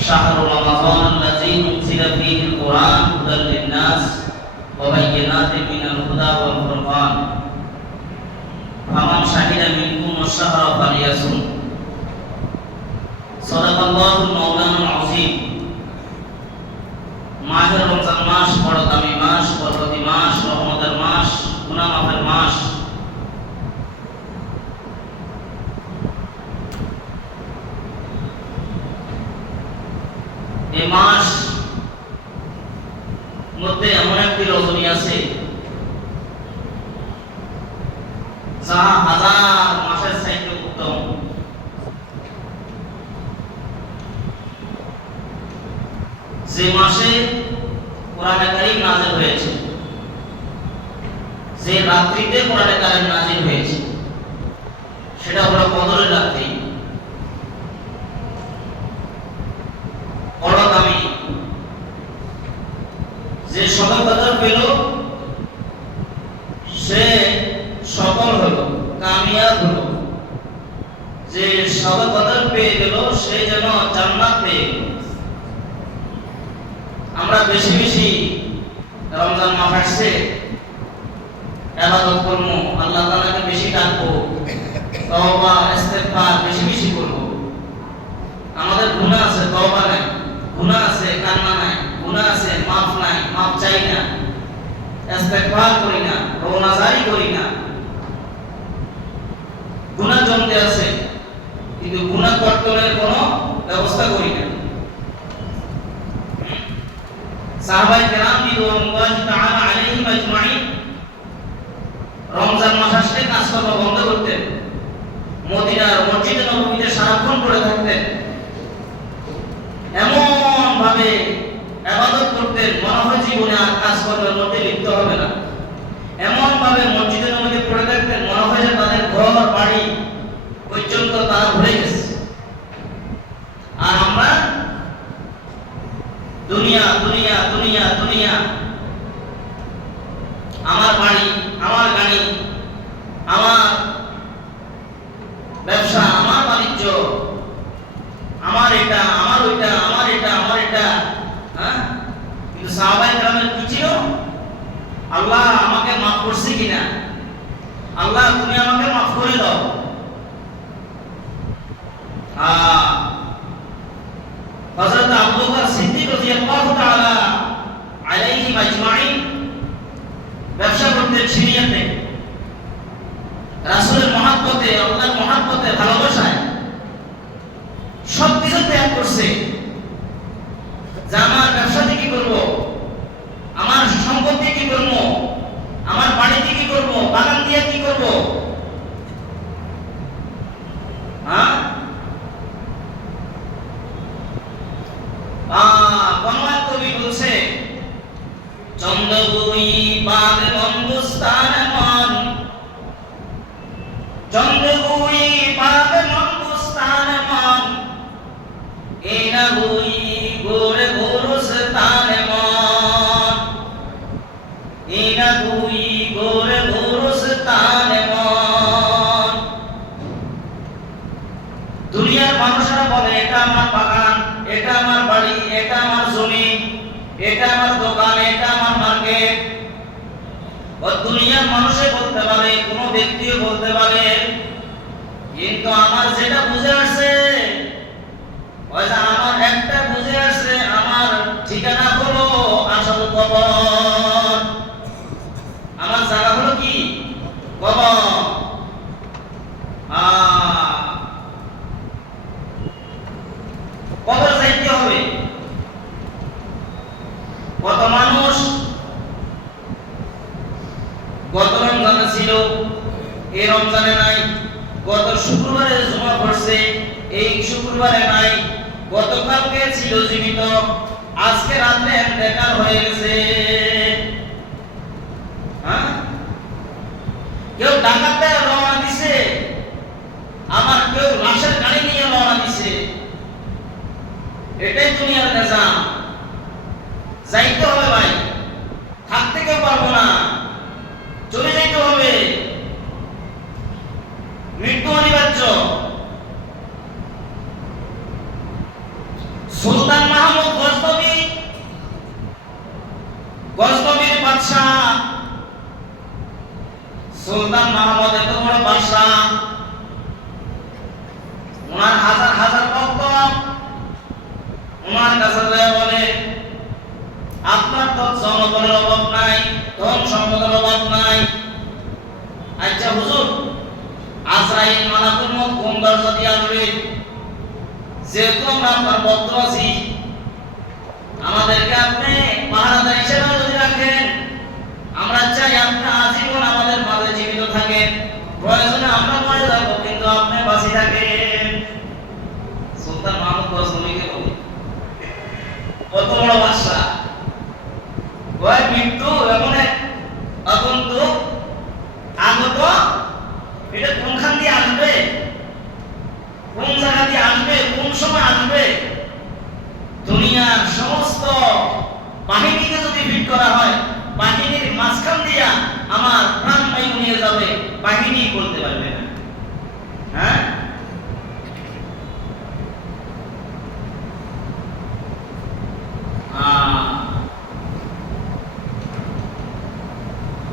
شهر رمضان الذي أنزل فيه القرآن هدى للناس وبينات من الهدى والفرقان فمن شهد منكم الشهر فليصم صدق الله المولانا العظيم মাহের রমজান মাস বড় দামি মাস বরকতি মাস মধ্যে এমন একটি রজনী আছে, যা হাজার মাসের চাইতে উত্তম। যে মাসে কোরআনে কারিম নাজিল হয়েছে, যে রাত্রিতে কোরআনে কারিম নাজিল হয়েছে, সেটা হলো কদরের রাত্রি বড় দামি যে সকল কদর পেল সে সফল হলো কামিয়াব হলো যে সকল কদর পেয়ে গেল সে যেন জান্নাত পেয়ে গেল আমরা বেশি বেশি রমজান মাস আসছে ইবাদত করব আল্লাহ তাআলাকে বেশি ডাকবো তওবা ইস্তেগফার বেশি বেশি করব আমাদের গুনাহ আছে তওবা নাই গুনাহ আছে কান্না নাই গুনাহ আছে মাফ নাই মাফ চাই না ইস্তেগফার করি না রোনাজারি করি না গুনাহ জমতে আছে কিন্তু গুনাহ কর্তনের কোনো ব্যবস্থা করি না সাহাবাই কেরাম রিদওয়ানুল্লাহি তাআলা আলাইহিম আজমাইন রমজান মাস কাজকর্ম বন্ধ করতেন। মদিনার মসজিদে নববীতে সারাক্ষণ পড়ে থাকতেন এমন ভাবে ইবাদত করতেন মনে হয় জীবনে আর কাজকর্মের মধ্যে লিপ্ত হবে না এমন ভাবে মসজিদে নববীতে পড়ে থাকতেন মনে হয় যে তাদের ঘর বাড়ি পর্যন্ত তারা ভুলে গেছে আর আমরা দুনিয়া দুনিয়া দুনিয়া দুনিয়া আমার বাড়ি আমার গাড়ি আমার ব্যবসা আমার বাণিজ্য আমার এটা আমার ওইটা আমার এটা আমার এটা হ্যাঁ কিন্তু সাহাবাই গ্রামের কি ছিল আল্লাহ আমাকে মাফ করছে কিনা আল্লাহ তুমি আমাকে মাফ করে দাও আহ হযরত আবু বকর সিদ্দিক রাদিয়াল্লাহু তাআলা আলাইহি আজমাইন ব্যবসা করতেন সিরিয়াতে রাসূলের মহব্বতে আল্লাহর মহব্বতে ভালোবাসায় সব কিছু ত্যাগ করছে যে আমার ব্যবসা দিয়ে কি করব আমার সম্পত্তি কি করব আমার বাড়িতে কি করব বাগান দিয়ে কি করব হ্যাঁ বনমাল কবি বলছে চন্দ্রবুই বাদ মন্দুস্তান মন চন্দ্রবুই বাদ মন্দুস্তান মন এনা বুই গোরে গোরস্তান মন এনা বুই গোরে গোরস্তান মন দুনিয়ার মানুষরা বলে, এটা আমার বাগান, এটা আমার বাড়ি, এটা আমার জমি, এটা আমার দোকান, এটা আমার মার্কেট। দুনিয়ার মানুষে বলতে পারে, কোনো ব্যক্তিও বলতে পারে, কিন্তু আমার যেটা বুঝে যে আমার একটা বুঝে আসছে আমার ঠিকানা হলো আসল কবর আমার জায়গা হলো কি কবর আহ কবর যাইতে হবে কত মানুষ গত রমজানে ছিল। এই রমজানে নাই, গত শুক্রবারে জমা পড়ছে, এই শুক্রবারে নাই। গতকালকে ছিল জীবিত, আজকে রাতে বেকার হয়ে গেছে। হ্যাঁ? কেউ ডাকাতে রওনা দিছে আমার কেউ লাশের গাড়ি নিয়ে রওনা দিছে। এটাই দুনিয়ার নিজাম যাইতে হবে ভাই, থাকতে কেউ পারব না চলে যাইতে হবে মৃত্যু অনিবার্য। সুলতান মাহমুদ গজনবী, গজনবীর বাদশাহ। সুলতান মাহমুদ এত বড় বাদশাহ। ওনার হাজার হাজার ভক্ত। ওনার কাছে বলে, আপনার তো জনগণের অভাব নাই, ধন সম্পদের অভাব নাই। আচ্ছা হুজুর আজরাইল মালাকুল মত কোন দরজা দিয়ে আসবে যেহেতু আমরা আপনার ভক্ত আছি আমাদেরকে আপনি পাহারাদার হিসেবে যদি রাখেন আমরা চাই আপনি আজীবন আমাদের মাঝে জীবিত থাকেন প্রয়োজনে আমরা মরে যাব কিন্তু আপনি বাঁচি থাকেন সুলতান মাহমুদ গজনবীকে বলি কত বড় বাদশা কয় মৃত্যু এমন এক আগন্তুক আগত এটা কোনখান দিয়ে আসবে কোন জায়গা দিয়ে আসবে কোন সময় আসবে দুনিয়ার সমস্ত বাহিনীকে যদি ফিট করা হয় বাহিনীর মাঝখান দিয়া আমার প্রাণ বায়ু নিয়ে যাবে বাহিনী বলতে পারবে না হ্যাঁ আহ,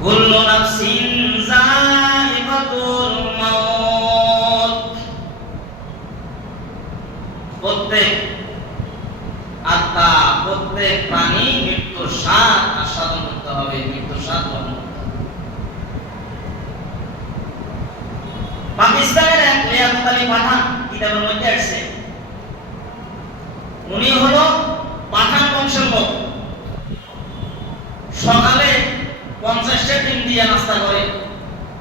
কুল্লু নাফসিন যায়িকাতুল মাউত প্রত্যেক আত্মা, প্রত্যেক প্রাণী মৃত্যুর স্বাদ আস্বাদন করতে হবে মৃত্যুর স্বাদ পাকিস্তানের এক লিয়াকত আলী পাঠান কিতাবের মধ্যে আসছে। উনি হলো পাঠান বংশের লোক সকালে পঞ্চাশটা ডিম দিয়ে নাস্তা করে,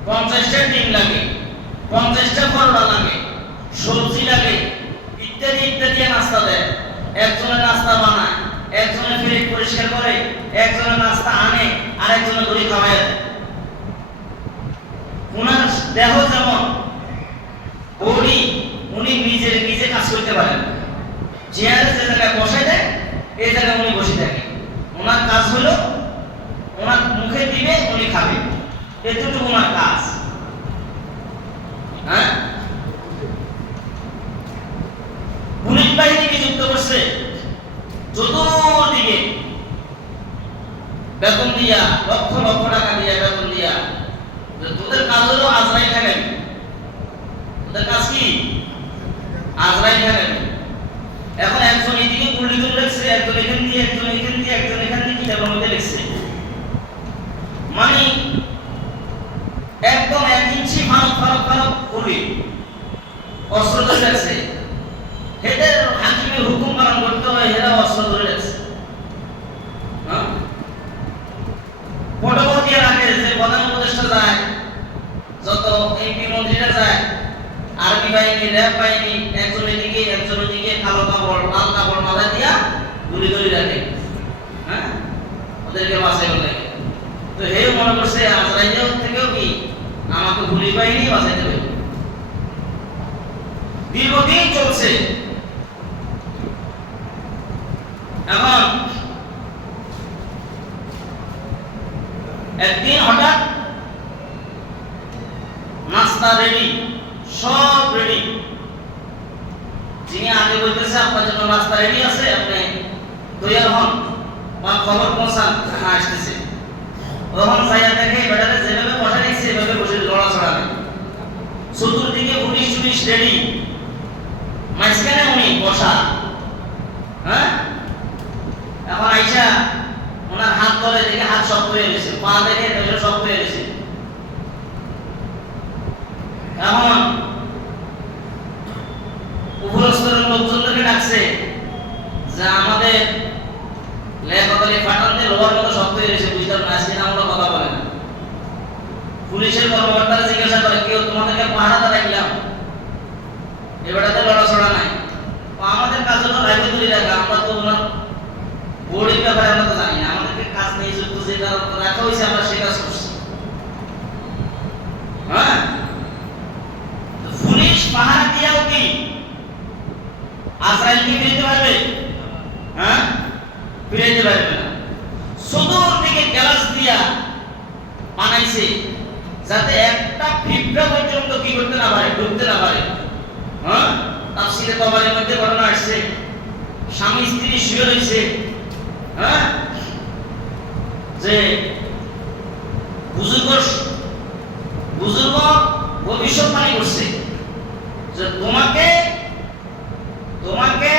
পঞ্চাশটা ডিম লাগে, পঞ্চাশটা পরোটা লাগে, সবজি লাগে ইত্যাদি ইত্যাদি নাস্তা দেয়। একজনের নাস্তা বানায় একজনের ফ্রিজ পরিষ্কার করে একজনের নাস্তা আনে আর একজনের দড়ি খাওয়ায় উনার দেহ যেমন বডি উনি নিজের নিজে কাজ করতে পারেন। চেয়ারে যে জায়গায় বসে দেয় এই জায়গায় উনি বসে থাকে। ওনার কাজ হলো ওনার মুখে দিবে, উনি খাবে। এতটুকু ওনার কাজ হ্যাঁ পুলিশ বাহিনীকে যুক্ত করছে চতুর্দিকে বেতন দিয়া, লক্ষ লক্ষ টাকা দিয়া বেতন দিয়া। তোদের কাজ হলো আজরাই থাকেন তোদের কাজ কি? আজরাই খাবেন এখন একজন এদিকে গুলি করে লিখছে একজন এখান দিয়ে একজন এখান দিয়ে একজন এখান দিয়ে কিতাবের মধ্যে লিখছে মানে একদম এক ইঞ্চি ফারক ফারক ফারক করবে অস্ত্র ধরে রাখছে এদের হাকিমের হুকুম পালন করতে হয় এরা অস্ত্র ধরে রাখছে হ্যাঁ? পরবর্তী আগে যে প্রধান উপদেষ্টা যায় যত এমপি মন্ত্রীরা যায় আর্মি বাহিনী র্যাব বাহিনী একজন এদিকে একজন এদিকে কালো কাপড়, লাল কাপড় মাথায় দিয়া গুলি গুলি রাখে। হ্যাঁ? ওদেরকে বাঁচাই বলে তো হে মনে করছে আজরাইল থেকেও কি আমাকে গুলি বাহিনী বাঁচাইতে হবে দীর্ঘদিন চলছে। এখন একদিন হঠাৎ নাস্তা রেডি সব রেডি যিনি আগে বলতেছে, আপনার জন্য নাস্তা রেডি আছে, আপনি তৈয়ার হন বা খবর পৌঁছান না আসতেছে। তখন যাইয়া দেখে বেটারে যেভাবে বসে রেখেছে এভাবে বসে লড়া ছড়া চতুর্দিকে পুলিশ টুলিশ রেডি মাঝখানে উনি বসা। হ্যাঁ? এখন আইসা ওনার হাত ধরে দেখে হাত শক্ত হয়ে গেছে, পা দেখে দেখে শক্ত হয়ে গেছে। এখন যে আমাদের লেখাতলে পাঠানতে লোহার মতো হয়ে গেছে, বুঝতে আজকে না আমরা কথা বলে না। পুলিশের কর্মকর্তারা জিজ্ঞাসা করে, কেউ তোমাদেরকে পাহারাতে রাখলাম এবারে লড়াছড়া নাই। আমাদের কাজ হলো লাইব্রেরি রাখা, আমরা তো ওনার বোর্ডের ব্যাপারে আমরা তো জানি না, আমাদেরকে কাজ নেই যুক্ত যেটা রাখা হয়েছে আমরা সে কাজ করছি। হ্যাঁ? পুলিশ পাহারা দিয়েও কি আজরাইল কি ফিরতে পারবে? হ্যাঁ? ফিরাইতে গ্যালাস দিয়া বানাইছে, যাতে একটা পর্যন্ত কি করতে না পারে, ঢুকতে না পারে। হ্যাঁ? কবারের মধ্যে ঘটনা স্বামী হ্যাঁ? যে বুজুর্গ করছে যে তোমাকে তোমাকে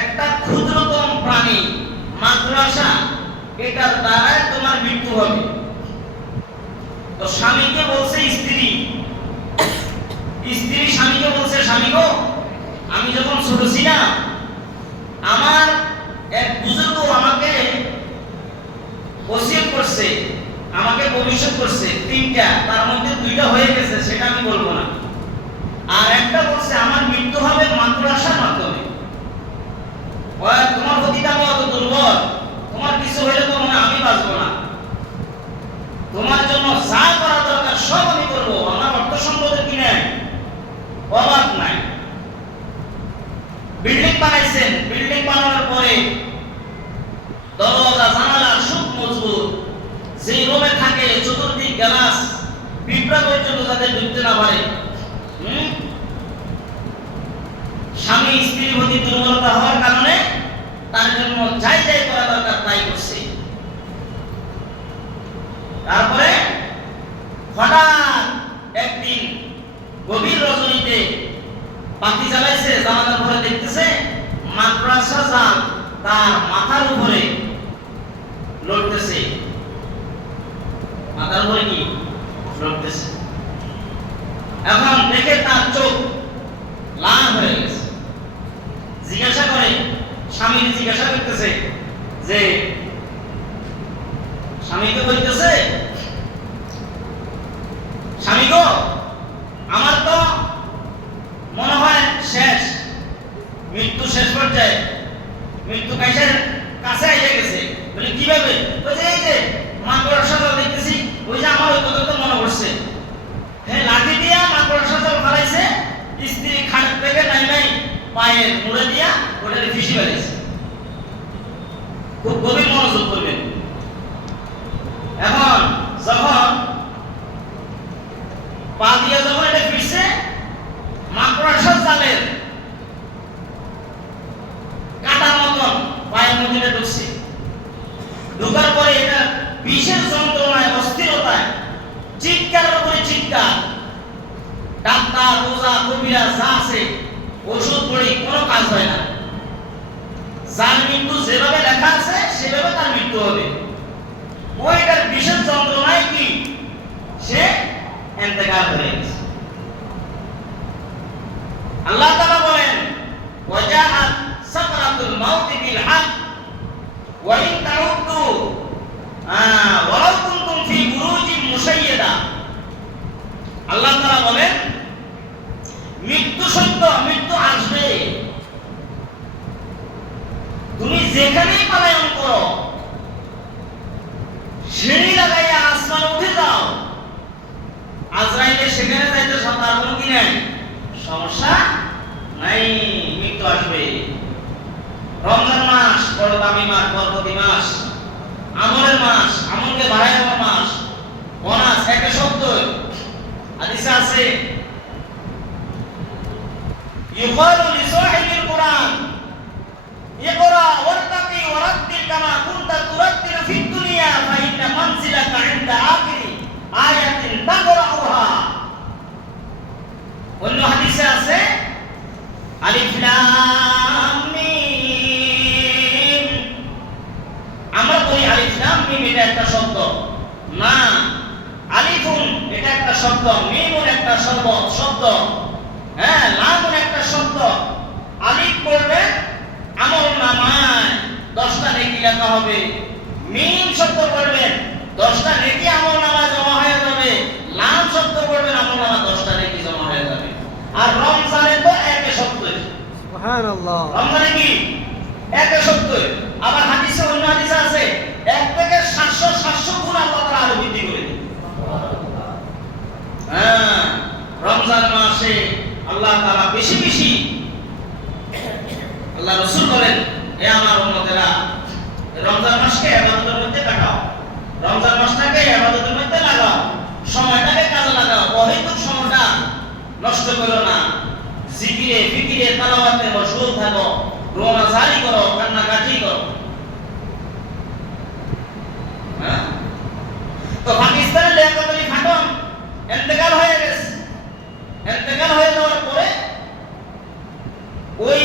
একটা ক্ষুদ্রতম প্রাণী মাদ্রাসা এটার দ্বারাই তোমার মৃত্যু হবে তো স্বামীকে বলছে স্ত্রী স্ত্রী স্বামীকে বলছে স্বামী গো আমি যখন ছোট ছিলাম আমার এক বুজুর্গ আমাকে ওসিয়ত করছে আমাকে ভবিষ্যৎ করছে তিনটা তার মধ্যে দুইটা হয়ে গেছে সেটা আমি বলব না আর একটা বলছে আমার মৃত্যু হবে মাদ্রাসার মাধ্যমে ওই তোমার গতিটা আমি অত দুর্বল তোমার কিছু হইলে তো মনে হয় আমি বাঁচবো না তোমার জন্য যা করা দরকার সব আমি করব আমার অর্থ সম্পদের কি নাই অভাব নাই বিল্ডিং বানাইছেন বিল্ডিং বানানোর পরে দরজা জানালা খুব মজবুত যেই রুমে থাকে চতুর্দিক গ্লাস পিঁপড়া পর্যন্ত যাতে ঢুকতে না পারে। স্বামী স্ত্রীর প্রতি দুর্বলতা হওয়ার কারণে তার জন্য যাই যাই করা দরকার, তাই করছে। তারপরে হঠাৎ একদিন গভীর রজনীতে পাখি জ্বালাইছে, জানালার পরে দেখতেছে মাদ্রাসা জাল তার মাথার উপরে লড়তেছে মাথার উপরে কি? এখন দেখে তার চোখ লাল হয়ে গেছে। জিজ্ঞাসা করে স্বামী জিজ্ঞাসা করতেছে যে স্বামীকে বলতেছে, স্বামী গো, আমার তো মনে হয় শেষ, মৃত্যু শেষ পর্যায়ে, মৃত্যু কাছের কাছে এসে গেছে। বলে, কীভাবে? যে এই যে, মাকড় সাজা দেখতেছি ওই যে আমার ওই কথা তো মনে পড়ছে হ্যাঁ লাঠি দিয়া মাকড় সাজা ফালাইছে স্ত্রী খাট থেকে নাই নাই পায়ের মুড়ে দিয়া ওটাকে ফিসি ফেলেছে খুব গভীর মনোযোগ করবেন। এখন যখন পা দিয়ে যখন এটা ফিরছে, মাকড়সার জালের কাটার মতন পায়ের মধ্যে এটা ঢুকছে। ঢুকার পরে এটা বিশেষ যন্ত্রণায়, অস্থিরতায়, চিৎকারের উপরে চিৎকার। ডাক্তার, রোজা, কবিরা যা আছে ওষুধ পড়ি, কোনো কাজ হয় না। যার মৃত্যু যেভাবে লেখা আছে, সেভাবে তার মৃত্যু হবে। ওইটার বিশেষ যন্ত্রণায় কি? সে হয়ে গেছে। আল্লাহ বলেন ওয়াজাআত সাকরাতুল মাউত বিল হক ওয়া ইন তাউদ্দু ওয়ালাউ কুনতুম ফি বুরুজিন মুশাইয়াদা। আল্লাহ তাআলা বলেন মৃত্যু সত্য মৃত্যু আসবে তুমি যেখানেই পলায়ন করো সিঁড়ি লাগাইয়া আসমানে উঠে যাও। আজরাইলে সেখানে যাইতে তার কোনো কি নাই? সমস্যা নাই, মৃত্যু আসবে। রমজান মাস বড় দামি মাস বরকতি মাস, আমলের মাস, আমলকে বাড়াই দেওয়ার মাস বোনাস একটা শব্দ হাদিসে আছে, ইউকালু লিসাহিবিল কুরআন ইকরা ওয়ারতাকি ওয়ারাত্তিল কামা কুনতা তুরাত্তিলু ফিদ দুনিয়া ফা ইন্না মানজিলাকা ইনদা আখিরি। আয়াতিন তাকরাউহা অন্য হাদিসে আছে আলিফ লাম মিম আমরা বলি আলিফ লাম মিম এটা একটা শব্দ না আলিফুন এটা একটা শব্দ মিমুন একটা শব্দ শব্দ হ্যাঁ লামুন একটা শব্দ আলিফ পড়বে আমল নামায় দশটা নেকি লেখা হবে মিম শব্দ পড়বেন দশটা নেকি আমল নামায় জমা হয়ে যাবে লাম শব্দ পড়বেন আমল নামা দশটা নেকি জমা হয়ে যাবে আর রমজানে তো একে শব্দই সুবহানাল্লাহ। রমজানে কি? একে শব্দই আবার হাদিসে অন্য হাদিসে আছে, এক থেকে সাতশো সাতশো গুণ আল্লাহ তাআলা আরও বৃদ্ধি করে হ্যাঁ রমজান মাসে আল্লাহ তাআলা বেশি বেশি, আল্লাহ রসুল বলেন, হে আমার উম্মতেরা, রমজান মাসকে ইবাদতের মধ্যে কাটাও রমজান মাসটাকে ইবাদতের মধ্যে লাগাও সময়টাকে কাজে লাগাও অহেতুক সময়টা নষ্ট করো না জিকিরে ফিকিরে তালাওয়াতে মশগুল থাকো রোনা জারি করো লিয়াকত আলী খাটন এন্তেকাল হয়ে গেছে এন্তেকাল হয়ে যাওয়ার পরে ওই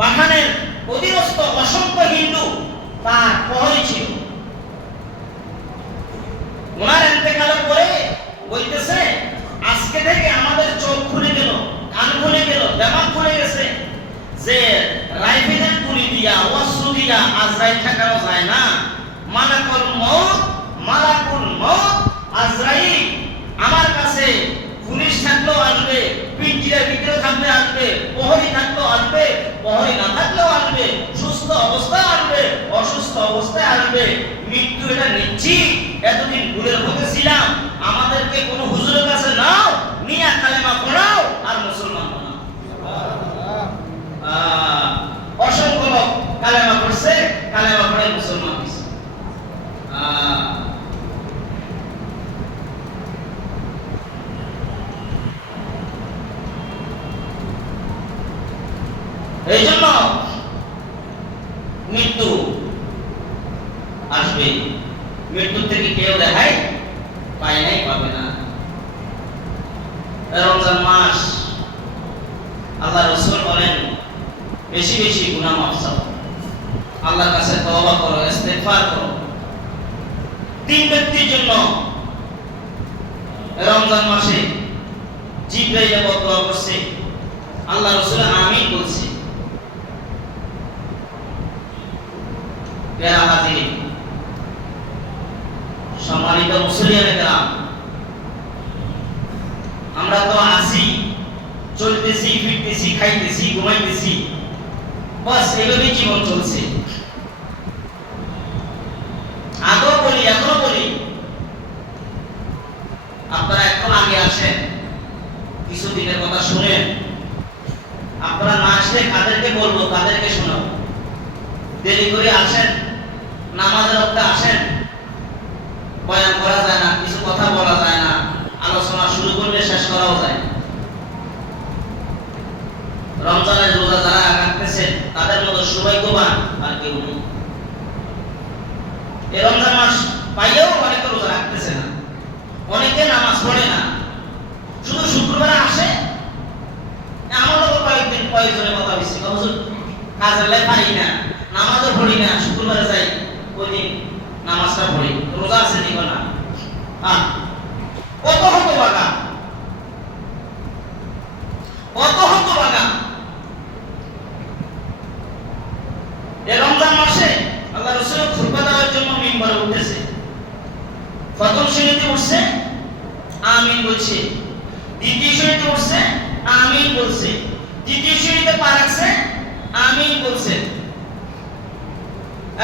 পাঠানের অধীনস্থ অসংখ্য হিন্দু তার প্রহরী ছিল ওনার এন্তেকালের পরে বলতেছে আজকে থেকে আমাদের চোখ খুলে গেল কান খুলে গেল দেমাগ খুলে গেছে যে রাইফেলের গুলি দিয়া অস্ত্র দিয়া আজরাইল ঠেকানো যায় না মালাকুল মউত মালাকুল মউত আজরাইল আমার কাছে পুলিশ থাকলেও আসবে পিঞ্জিরা ভিতরে থাকলে আসবে প্রহরী থাকলেও আসবে প্রহরী না থাকলেও আসবে সুস্থ অবস্থায় আসবে অসুস্থ অবস্থায় আসবে মৃত্যু এটা নিশ্চিত এতদিন ভুলের মধ্যে ছিলাম, আমাদেরকে কোনো হুজুরের কাছে নাও, নিয়ে কালেমা পড়াও আর মুসলমান বানাও। অসংখ্য লোক কালেমা পড়ছে, কালেমা পড়ে মুসলমান হয়েছে। এই জন্য মৃত্যু আসবে মৃত্যু থেকে কেউ রেহাই পায় নাই পাবে না রমজান মাস। আল্লাহ রসুল বলেন, বেশি বেশি গুনাহ মাফ আল্লাহর কাছে করো করো। তিন ব্যক্তির জন্য রমজান মাসে জিব্রাইল বদুয়া করছে। আল্লাহ রসুল আমিন বলছে। সম্মানিত মুসলিয়ানে গ্রাম আমরা তো আসি চলতেছি, ফিরতেছি, খাইতেছি, ঘুমাইতেছি। বাস, এভাবেই জীবন চলছে। আগেও বলি, এখনও বলি। আপনারা এখন আগে আসেন। কিছুদিনের কথা শুনেন। আপনারা না আসলে কাদেরকে বলব তাদেরকে শোনাবো? দেরি করে আসেন, নামাজের রক্তে আসেন। বয়ান করা যায় না, কিছু কথা বলা যায় না আলোচনা শুরু করলে শেষ করাও যায় রমজানের রোজা যারা রাখতেছেন তাদের মতো সৌভাগ্যবান আর কেউ নেই। এই রমজান মাস পাইলেও অনেকে রোজা রাখতেছে না। অনেকে নামাজ পড়ে না। শুধু শুক্রবারে আসে। আমারও তো কয়েকদিন কয়েকজনের কথা হয়েছে হুজুর লাই পারি না, নামাজও পড়ি না, শুক্রবারে যাই ওই দিন নামাজটা পড়ি, রোজা আছে নিব না? কত হতো বাগা কত হতো বাগা এ রমজান মাসে আল্লাহ রসুল খুতবা দেওয়ার জন্য মিম্বরে উঠতেছে প্রথম শ্রেণীতে উঠছে আমিন বলছে। দ্বিতীয় শ্রেণীতে উঠছে আমিন বলছে। তৃতীয় শ্রেণীতে পা রাখছে, আমিন বলছে।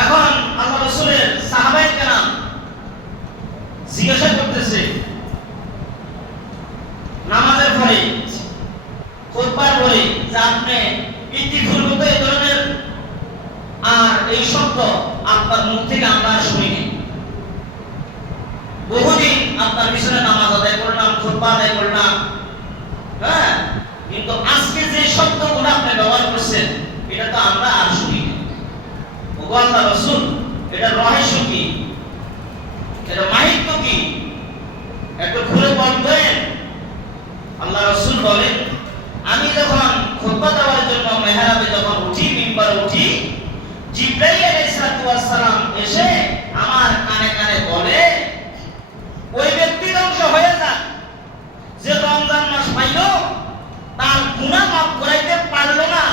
এখন আল্লাহ রসুলের সাহাবাই কেরাম জিজ্ঞাসা করতেছে, নামাজের পরে খুতবার পরে যে আপনি ইতিপূর্বে তো এই ধরনের আর এই শব্দ আপনার মুখ থেকে আমরা শুনিনি। বহুদিন আপনার পিছনে নামাজ খুতবা হ্যাঁ? বলেন আমি যখন খুতবা দেওয়ার জন্য মেহরাবে যখন উঠি, মিম্বার উঠি আমার কানে কানে বলে, ওই ব্যক্তি যে রমজান মাস পাইল, তার গুনাহ মাফ করাইতে পারল না।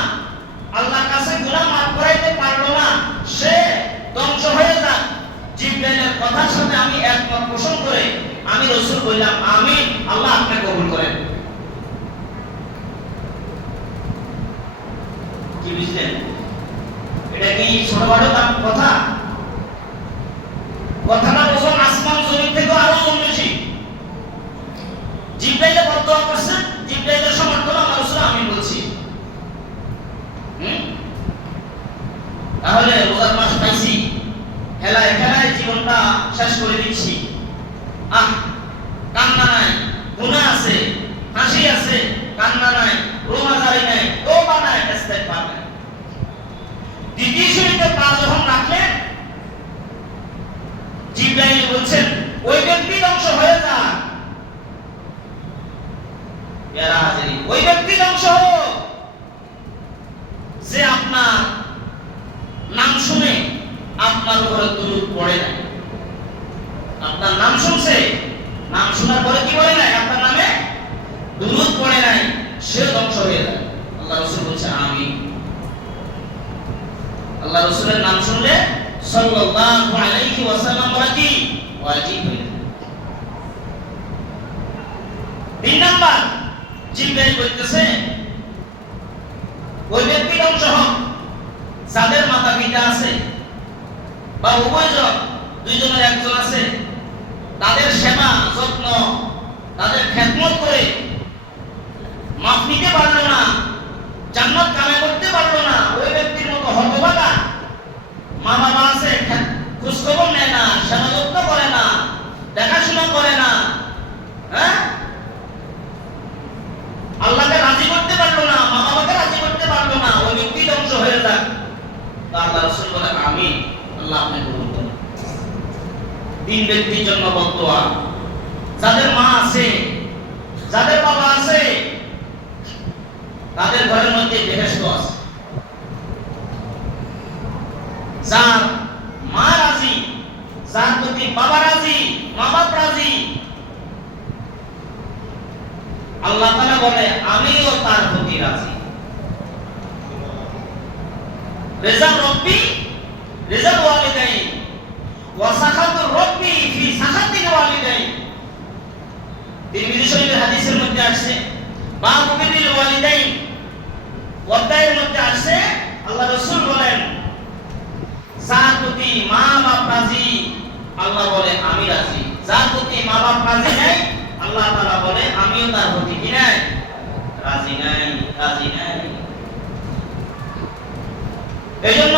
আল্লাহর কাছে গুনাহ মাফ করাইতে পারল না। সে ধ্বংস হয়ে যাক। জিব্রাইলের কথার সাথে আমি একমত পোষণ করে আমি রসুল বললাম আমি আল্লাহ আপনি কবুল করেন। কি বুঝলেন? এটা কি ছোট বড় কথা কথাটা ওজন আসমান জমিন থেকে আরও ওজন বেশি জিব্রাইলে বদদোয়া করছে জিব্রাইলের সমর্থন আমার রাসূল আমি বলছি হুম? তাহলে রোজার মাস পাইছি খেলায় খেলায় জীবনটা শেষ করে দিচ্ছি। আহ, কান্না নাই গুনাহ আছে, হাসি আছে, কান্না নাই, রোমাজারি নাই নাই, ইস্তেগফার নাই। দ্বিতীয় শ্রেণীতে পা যখন রাখলেন, জিব্রাইল বলছেন, ওই ব্যক্তি ধ্বংস হয়ে পেয়ারা ওই ব্যক্তি ধ্বংস হোক যে আপনার নাম শুনে আপনার উপরে পড়ে নাই আপনার নাম শুনছে? নাম শোনার পরে কি পড়ে নাই? আপনার নামে? দুরূদ পড়ে নাই সে ধ্বংস হয়ে যায়। আল্লাহ রাসূল বলছে আমি আল্লাহ রাসূলের নাম শুনলে সাল্লাল্লাহু আলাইহি ওয়াসাল্লাম বলা কি? ওয়াজিব হয়ে তিন নাম্বার, জিব্রাইল বলতেছে, ওই ব্যক্তি ধ্বংস হোক, যাদের মাতা পিতা আছে বা উভয়জন, দুইজনের একজন আছে, তাদের সেবা, যত্ন, তাদের খেদমত করে মাফ নিতে পারল না, জান্নাত কামে করতে পারল না, ওই ব্যক্তির মতো হতভাগা মা বাবা আছে খোঁজ খবর নেয় না, সেবা যত্ন করে না, দেখাশোনা করে না হ্যাঁ? আল্লাহকে রাজি করতে পারল না মা বাবাকে রাজি করতে পারল না, ওই ব্যক্তি ধ্বংস হয়ে যাক। আল্লাহ রাসূল বলে আমি আল্লাহ আপনি কবুল তিন ব্যক্তির জন্য বদদোয়া যাদের মা আছে, যাদের বাবা আছে, তাদের ঘরের মধ্যে বেহেশত আছে। যার মা রাজি, যার প্রতি বাবা রাজি, মা বাপ রাজি, আল্লাহ তাআলা বলে, আমিও তার প্রতি রাজি। রেজা রব্বি রেজা ওয়ালিদাইন ওয়া সাখাতু রব্বি ফি সাখাতিল ওয়ালিদাইন। তিরমিজি শরীফের হাদিসের মধ্যে আসছে বাবু বিল ওয়ালিদাইন। অধ্যায়ের মধ্যে আসছে, আল্লাহ রাসূল বলেন, যার মা বাপ রাজি, আল্লাহ বলে, আমি রাজি। যার প্রতি মা বাপ রাজি নাই, আল্লাহ তাআলা বলে, আমিও তার প্রতি কি নাই? রাজি নাই রাজি নাই। এজন্য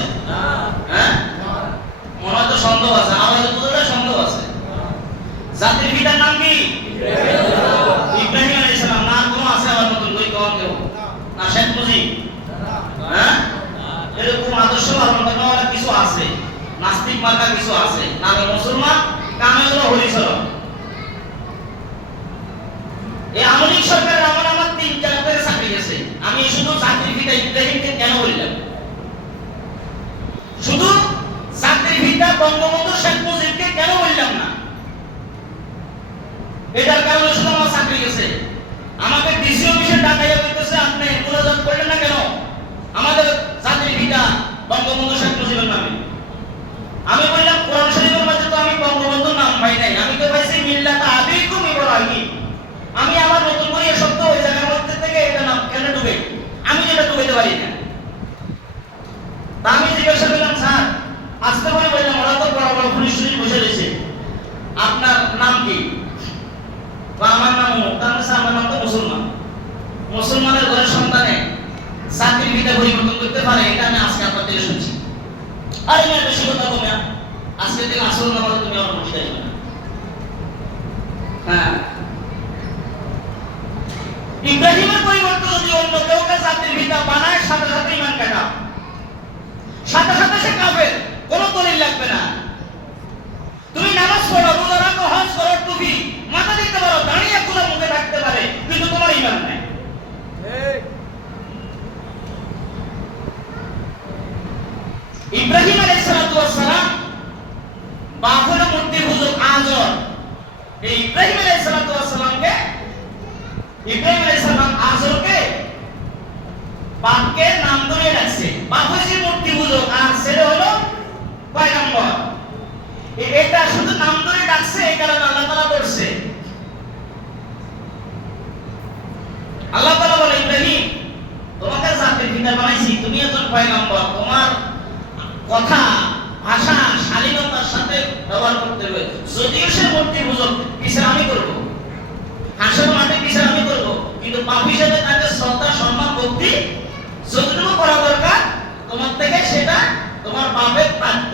সন্দেহ আছে, আমাদের বুঝলে সন্দেহ আছে। জাতির পিতার নাম কি? ইব্রাহিম আলাইহিস সালাম। না, কোনো আছে আমার নতুন কই কোন কেউ? না, শেখ মুজিব। হ্যাঁ? এরকম আদর্শ করার কিছু আছে। নাস্তিক মার্কা কিছু আছে। না মুসলমান কামে হলো হরিচরণ এই আমলিক সরকারের আমার আমার তিন চার করে চাকরি গেছে আমি শুধু চাকরির ভিটা ইব্রাহিমকে কেন বললাম শুধু চাকরির ভিটা বঙ্গবন্ধু শেখ মুজিবকে কেন বললাম না এটার কারণে শুধু আমার চাকরি গেছে। আমাকে ডিসি অফিসে ডাকাইয়া বলতেছে, আপনি মনোযোগ করলেন না কেন? আমাদের চাকরি ভিটা বঙ্গবন্ধু শেখ মুজিবের নামে আমি বললাম কোরআন শরীফের মধ্যে তো আমি বঙ্গবন্ধুর নাম পাই নাই আমি তো পাইছি মিল্লাতা আবিকুম ইব্রাহিম আমি আমার নতুন করে এসব তো ওই জায়গার মধ্যে থেকে এটা নাম কেন ডুবে আমি যেটা ডুবাইতে পারি না তা আমি জিজ্ঞাসা করলাম স্যার আসতে করে বললাম ওরা তো বড় বড় পুলিশ টুলিশ বসে রয়েছে আপনার নাম কি বা মুসলমান। মুসলমানের ঘরের সন্তানে চাকরির ভিটা পরিবর্তন করতে পারে, এটা আমি আজকে আপনার থেকে শুনছি। আরে না বেশি কথা বলবে আজকে থেকে আসল নামাজ তুমি আমার না। হ্যাঁ। ইব্রাহিমের পরিবর্তে যদি অন্য কেউকে জাতির ভিটা বানায়, সাথে সাথে ইমান কাটা সাথে সাথে সে কাফের, কোনো দলিল লাগবে না। তুমি নামাজ পড়ো, রোজা রাখো, হজ করো, টুপি, মাথা দিতে পারো, দাঁড়িয়ে খোলা মুখে থাকতে পারে, কিন্তু তোমার ইমান নাই। ইব্রাহিম আলাইহিস সালাতু ওয়াস সালাম বাফুল মূর্তি হুজুর আজর। এই ইব্রাহিম আলাইহিস সালাতু ওয়াস সালামকে, ইব্রাহিম আলাইহিস সালাম আজরকে বাপকে নাম ধরে রাখছে। বাপুজি মূর্তি হুজুর আর ছেলে হলো পয়গম্বর। এ- এটা শুধু নাম ধরে ডাকছে, এই কারণে আল্লাহ তাআলা বলছে। আল্লাহ তাআলা বলে, ইব্রাহিম, তোমাকে জাতির পিতা বানাইছি, তুমি একজন পয়গম্বর। তোমার কথা, ভাষা, শালীনতার সাথে যদিও সে মূর্তি পূজক বিচার আমি করব। হাসর মাঠে বিচার আমি করব। কিন্তু পাপ হিসেবে তাকে শ্রদ্ধা, সম্মান, ভক্তি যতটুকু করা দরকার, তোমার থেকে সেটা তোমার বাপের প্রাপ্য।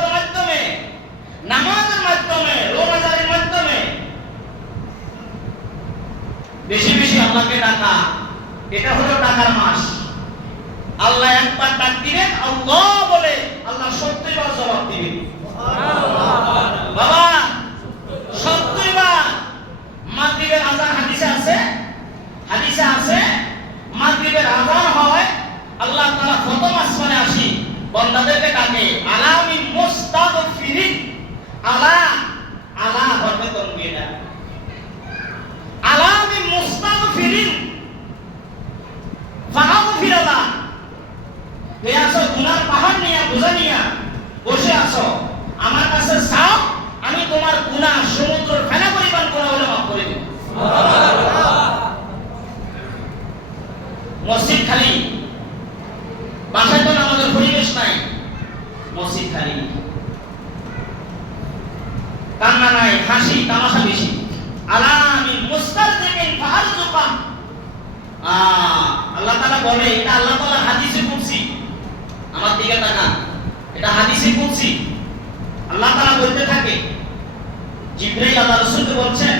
নামাজের মাধ্যমে, রোজাদারের মাধ্যমে। বেশি বেশি আল্লাহকে ডাকা, এটা হলো টাকার মাস। আল্লাহ একবার ডাক দিবেন, আল্লাহ বলে, আল্লাহ সত্যি বার জবাব দিবেন। বাবা সত্যি বার। মাগরিবের আজান হাদিসে আছে হাদিসে আছে, মাগরিবের আজান হয়, আল্লাহ তাআলা প্রথম আসমানে আসি, বান্দাদেরকে ডাকে আলামি মুস্তাগফিরিন আলা আলা হতে তনবিয়ে ডাকে আলামি মুস্তাগফিরিন ফাগাগফিরালা হে আসো গুনার পাহাড় নিয়ে বোঝা নিয়ে বসে আসো আমার কাছে চাও আমি তোমার গুনাহ সমুদ্র ফেনা পরিমাণ গুনাহ হলে মাফ করে দেব মসজিদ খালি বাসায় তো নামাজের পরিবেশ নাই মসজিদ খালি কান্না নাই হাসি তামাশা বেশি আলামি মুস্তারজিকিন ফারজুকা আহ আল্লাহ তাআলা বলে এটা আল্লাহ তাআলা হাদিসে কুদসি আমার দিকে তাকান এটা হাদিসে কুদসি আল্লাহ তাআলা বলতে থাকে জিবরাইল আল্লাহ রাসূলকে বলছেন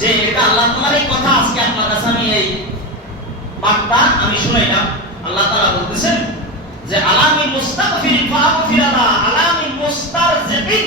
যে এটা আল্লাহ তাআলার এই কথা আজকে আপনার কাছে আমি এই বার্তা আমি শুনাইলাম আল্লাহ তাআলা বলতেছেন যে আলামি মুস্তাগফিরিন ফাগফিরালা আলামি মুস্তারজিকিন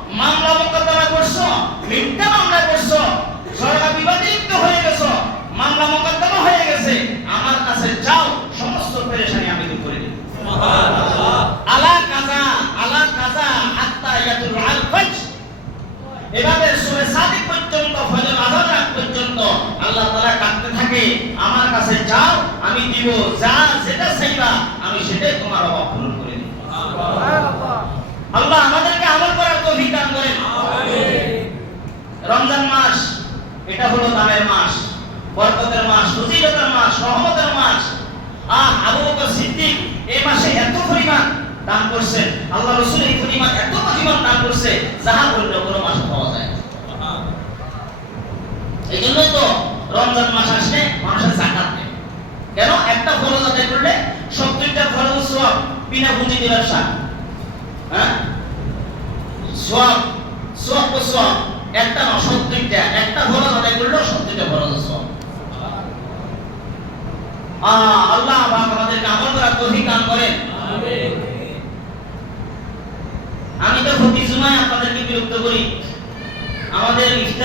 মামলা মোকদ্দমা করছ মিথ্যা মামলা করছ সরকার বিবাদিত হয়ে গেছো মামলা মোকদ্দমা হয়ে গেছে আমার কাছে যাও সমস্ত পেরেশানি আমি দূর করে দেব। আলা কাজা আলা কাজা হাত্তা ইয়াতুল আল ফাজ এভাবে সূরা সাদিক পর্যন্ত ফজর আযান রাত পর্যন্ত আল্লাহ তাআলা ডাকতে থাকে আমার কাছে যাও আমি দিব যা যেটা চাইবা আমি সেটাই তোমার অভাব পূরণ করে দেব। আল্লাহ আমাদেরকে আমল করার তৌফিক দান করেন রমজান মাস, এটা হলো দামের মাস, বরকতের মাস ফজিলতের মাস, রহমতের মাস। আহ আবু বকর সিদ্দিক এই মাসে এত পরিমাণ দান করছেন, আল্লাহ রাসূল এই পরিমাণ এত পরিমাণ দান করছে, যাহা অন্য কোনো মাসে পাওয়া যায়। এই জন্যই তো রমজান মাস আসলে মানুষের জাকাত দেয়। কেন? একটা ফরজ আদায় করলে সত্তরটা ফরজ সওয়াব বিনা পুঁজিতে ব্যবসা। হ্যাঁ? সওয়াব তো সওয়াব। একটা না সত্তরটা একটা ফরজ আদায় করলেও সত্তরটা ফরজ আহ, আল্লাহ পাক আমাদেরকে আমল করার তৌফিক দান করেন। আমি তো প্রতি জুমায় আপনাদেরকে বিরক্ত করি। আমাদের ইফতার